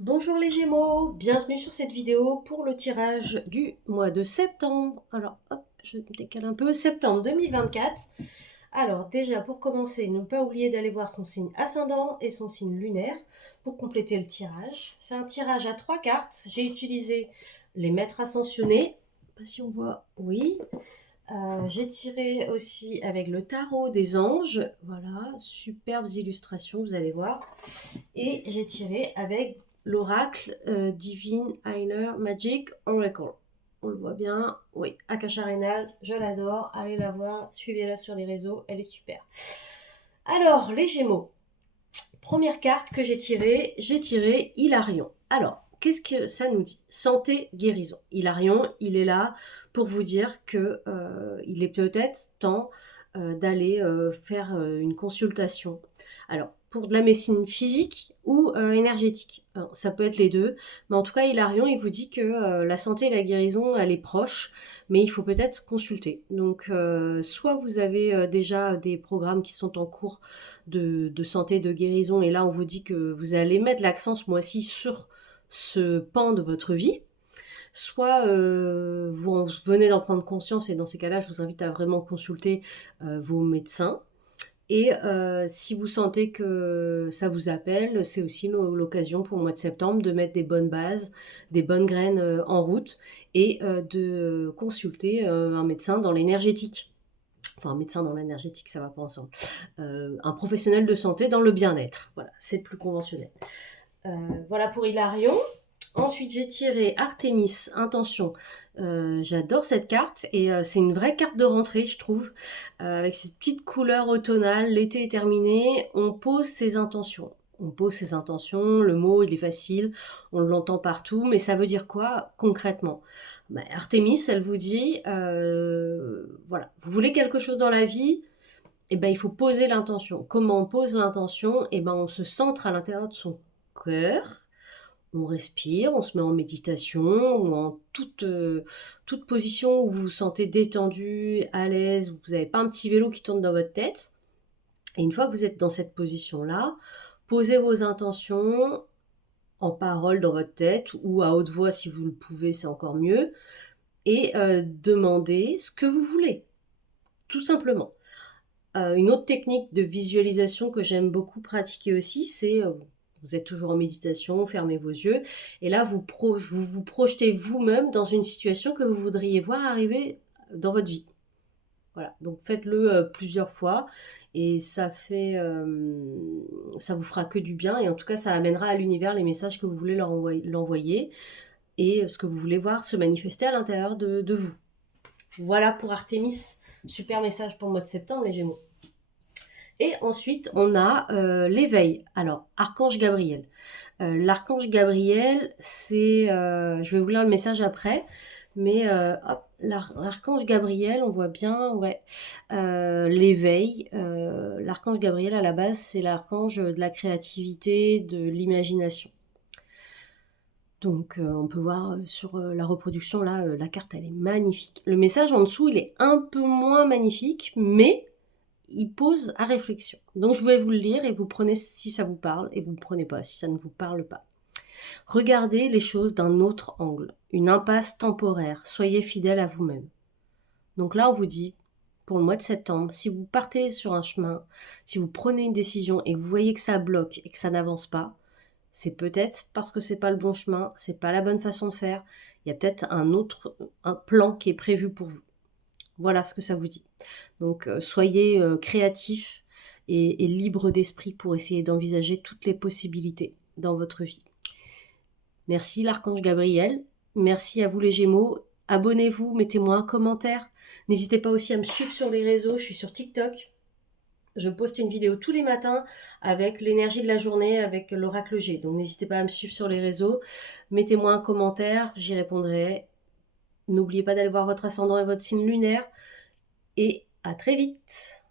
Bonjour les Gémeaux, bienvenue sur cette vidéo pour le tirage du mois de septembre. Alors hop, je décale un peu, septembre 2024. Alors déjà pour commencer, ne pas oublier d'aller voir son signe ascendant et son signe lunaire pour compléter le tirage. C'est un tirage à 3 cartes, j'ai utilisé les maîtres ascensionnés, je sais pas si on voit, oui. J'ai tiré aussi avec le tarot des anges, voilà, superbes illustrations, vous allez voir. Et j'ai tiré avec l'oracle Divine Healer Magic Oracle. On le voit bien, oui, Akasha Reynal, je l'adore, allez la voir, suivez-la sur les réseaux, elle est super. Alors, les Gémeaux, première carte que j'ai tiré Hilarion. Alors, qu'est-ce que ça nous dit? Santé, guérison. Hilarion, il est là pour vous dire que il est peut-être temps d'aller faire une consultation. Alors, pour de la médecine physique ou énergétique. Alors, ça peut être les deux, mais en tout cas, Hilarion, il vous dit que la santé et la guérison, elle est proche, mais il faut peut-être consulter. Donc, soit vous avez déjà des programmes qui sont en cours de santé, de guérison, et là, on vous dit que vous allez mettre l'accent ce mois-ci sur ce pan de votre vie, soit vous venez d'en prendre conscience, et dans ces cas-là, je vous invite à vraiment consulter vos médecins. Et si vous sentez que ça vous appelle, c'est aussi l'occasion pour le mois de septembre de mettre des bonnes bases, des bonnes graines en route et de consulter un médecin dans l'énergétique. Enfin, un médecin dans l'énergétique, ça va pas ensemble. Un professionnel de santé dans le bien-être. Voilà, c'est plus conventionnel. Voilà pour Hilarion. Ensuite, j'ai tiré Artemis, intention. J'adore cette carte et c'est une vraie carte de rentrée, je trouve. Avec cette petite couleur automnale, l'été est terminé, on pose ses intentions. On pose ses intentions, le mot il est facile, on l'entend partout, mais ça veut dire quoi concrètement? Artemis, elle vous dit, voilà, vous voulez quelque chose dans la vie, et ben il faut poser l'intention. Comment on pose l'intention? Et ben on se centre à l'intérieur de son cœur, on respire, on se met en méditation ou en toute position où vous vous sentez détendu, à l'aise, où vous n'avez pas un petit vélo qui tourne dans votre tête. Et une fois que vous êtes dans cette position-là, posez vos intentions en parole dans votre tête ou à haute voix si vous le pouvez, c'est encore mieux. Et demandez ce que vous voulez, tout simplement. Une autre technique de visualisation que j'aime beaucoup pratiquer aussi, c'est vous êtes toujours en méditation, fermez vos yeux, et là vous vous projetez vous-même dans une situation que vous voudriez voir arriver dans votre vie. Voilà, donc faites-le plusieurs fois, et ça vous fera que du bien, et en tout cas ça amènera à l'univers les messages que vous voulez l'envoyer, et ce que vous voulez voir se manifester à l'intérieur de vous. Voilà pour Artemis, super message pour le mois de septembre les Gémeaux. Et ensuite, on a l'éveil. Alors, Archange Gabriel. L'archange Gabriel, c'est... je vais vous lire le message après. Mais hop, l'archange Gabriel, on voit bien, ouais, l'éveil. L'archange Gabriel, à la base, c'est l'archange de la créativité, de l'imagination. Donc, on peut voir sur la reproduction, là, la carte, elle est magnifique. Le message en dessous, il est un peu moins magnifique, mais il pose à réflexion. Donc je vais vous le lire et vous prenez si ça vous parle et vous ne prenez pas si ça ne vous parle pas. Regardez les choses d'un autre angle, une impasse temporaire, soyez fidèle à vous-même. Donc là on vous dit, pour le mois de septembre, si vous partez sur un chemin, si vous prenez une décision et que vous voyez que ça bloque et que ça n'avance pas, c'est peut-être parce que c'est pas le bon chemin, c'est pas la bonne façon de faire, il y a peut-être un plan qui est prévu pour vous. Voilà ce que ça vous dit. Donc soyez créatifs et libres d'esprit pour essayer d'envisager toutes les possibilités dans votre vie. Merci l'archange Gabriel, merci à vous les Gémeaux. Abonnez-vous, mettez-moi un commentaire. N'hésitez pas aussi à me suivre sur les réseaux, je suis sur TikTok. Je poste une vidéo tous les matins avec l'énergie de la journée, avec l'oracle G. Donc n'hésitez pas à me suivre sur les réseaux. Mettez-moi un commentaire, j'y répondrai. N'oubliez pas d'aller voir votre ascendant et votre signe lunaire. Et à très vite!